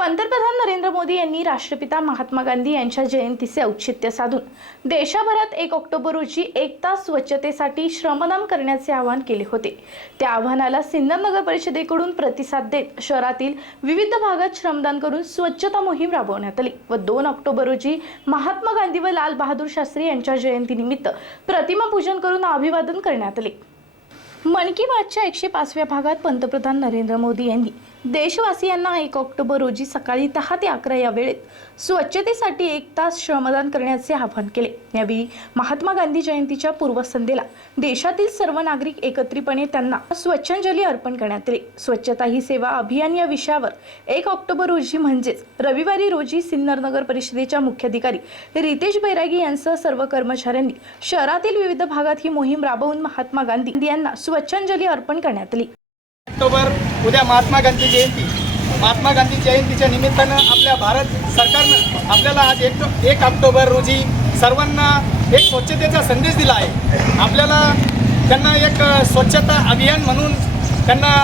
पंतप्रधान नरेंद्र मोदी यांनी राष्ट्रपिता महात्मा गांधी यांच्या जयंतीचे औचित्य साधून देशभरात एक ऑक्टोबर रोजी एक तास स्वच्छतेसाठी श्रमदान करण्याचे आवाहन केले होते. त्या आव्हानाला सिन्नर नगर परिषदेकडून प्रतिसाद देत शहरातील विविध भागात श्रमदान करून स्वच्छता मोहीम राबवण्यात आली व दोन ऑक्टोबर रोजी महात्मा गांधी व लाल बहादूर शास्त्री यांच्या जयंतीनिमित्त प्रतिमा पूजन करून अभिवादन करण्यात आले. मन की बातच्या एकशे पाचव्या भागात पंतप्रधान नरेंद्र मोदी यांनी देशवासियांना एक ऑक्टोबर रोजी सकाळी दहा ते अकरा या वेळेत स्वच्छतेसाठी एक तास श्रमदान करण्याचे आवाहन केले. यावेळी महात्मा गांधी जयंतीच्या पूर्वसंध्येला देशातील सर्व नागरिक एकत्रितपणे त्यांना स्वच्छांजली अर्पण करण्यात आली. स्वच्छता ही सेवा अभियान या विषयावर एक ऑक्टोबर रोजी म्हणजेच रविवारी रोजी सिन्नर नगर परिषदेच्या मुख्याधिकारी रितेश बैरागी यांसह सर्व कर्मचाऱ्यांनी शहरातील विविध भागात ही मोहीम राबवून महात्मा गांधी यांना स्वच्छांजली अर्पण करण्यात आली. ऑक्टोबर उद्या महात्मा गांधी जयंती. महात्मा गांधी जयंतीच्या निमित्तानं आपल्या भारत सरकारनं आपल्याला आज एक एक ऑक्टोबर रोजी सर्वांना एक स्वच्छतेचा संदेश दिला आहे. आपल्याला त्यांना एक स्वच्छता अभियान म्हणून त्यांना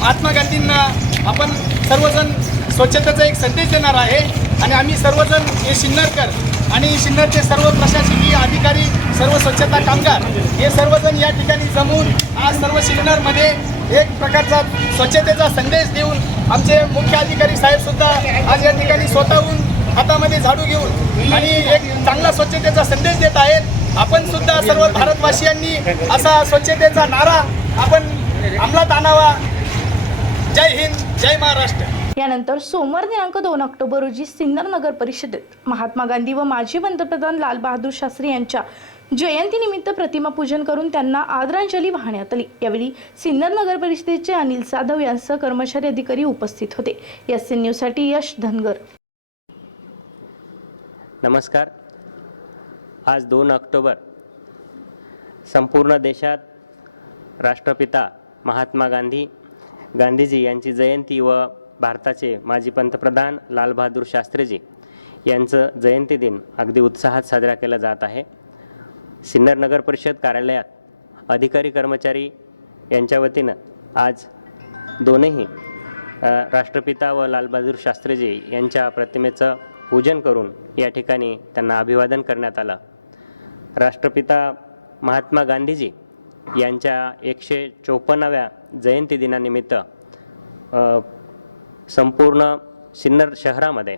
महात्मा गांधींना आपण सर्वजण स्वच्छतेचा एक संदेश देणार आहे. आणि आम्ही सर्वजण हे सिन्नरकर आणि सिन्नरचे सर्व प्रशासकीय अधिकारी सर्व स्वच्छता कामगार हे सर्वजण या ठिकाणी जमून आज सर्व सिन्नरमध्ये एक प्रकारचा स्वच्छतेचा संदेश देऊन आमचे मुख्य अधिकारी साहेबसुद्धा आज या ठिकाणी स्वतःहून हातामध्ये झाडू घेऊन आणि एक चांगला स्वच्छतेचा संदेश देत आहेत. आपण सुद्धा सर्व भारतवासियांनी असा स्वच्छतेचा नारा आपण अंमलात आणावा. जय हिंद जय महाराष्ट्र. यानंतर सोमवार दिनांक दोन ऑक्टोबर रोजी सिन्नर नगर परिषदेत महात्मा गांधी व माजी पंतप्रधान लालबहादूर शास्त्री यांच्या जयंतीनिमित्त प्रतिमा पूजन करून त्यांना आदरांजली वाहण्यात आली. यावेळी सिन्नर नगर परिषदेचे अनिल जाधव यांसह कर्मचारी अधिकारी उपस्थित होते. एस एन न्यूजसाठी यश धनगर. नमस्कार. आज दोन ऑक्टोबर. संपूर्ण देशात राष्ट्रपिता महात्मा गांधी गांधीजी यांची जयंती व भारताचे माजी पंतप्रधान लालबहादूर शास्त्रीजी यांचं जयंती दिन अगदी उत्साहात साजरा केला जात आहे. सिन्नर नगर परिषद कार्यालयात अधिकारी कर्मचारी यांच्या वतीनं आज दोनही राष्ट्रपिता व लालबहादूर शास्त्रीजी यांच्या प्रतिमेचं पूजन करून या ठिकाणी त्यांना अभिवादन करण्यात आलं. राष्ट्रपिता महात्मा गांधीजी यांच्या एकशे चोपन्नाव्या जयंती दिनानिमित्त संपूर्ण सिन्नर शहरामध्ये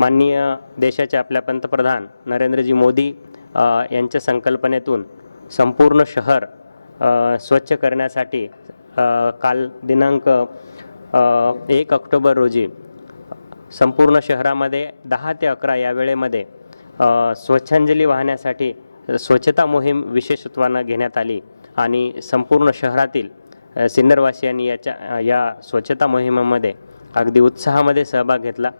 माननीय देशाचे आपल्या पंतप्रधान नरेंद्रजी मोदी यांच्या संकल्पनेतून संपूर्ण शहर स्वच्छ करण्यासाठी काल दिनांक एक ऑक्टोबर रोजी संपूर्ण शहरामध्ये दहा ते अकरा या वेळेमध्ये स्वच्छांजली वाहण्यासाठी स्वच्छता मोहीम विशेषत्वानं घेण्यात आली आणि संपूर्ण शहरातील सिन्नरवासियांनी याच्या या स्वच्छता मोहिमेमध्ये अगदी उत्साहामध्ये सहभाग घेतला.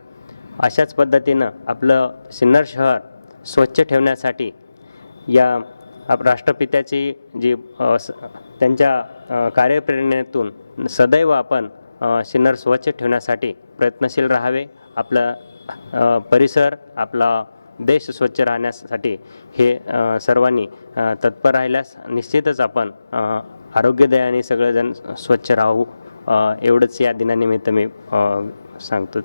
अशाच पद्धतीनं आपलं सिन्नर शहर स्वच्छ ठेवण्यासाठी या आप राष्ट्रपित्याची जी त्यांच्या कार्यप्रेरणेतून सदैव आपण सिन्नर स्वच्छ ठेवण्यासाठी प्रयत्नशील राहावे. आपलं परिसर आपला देश स्वच्छ राहण्यासाठी हे सर्वांनी तत्पर राहिल्यास निश्चितच आपण आरोग्यदायाने सगळेजण स्वच्छ राहू एवढंच या दिनानिमित्त मी सांगतो.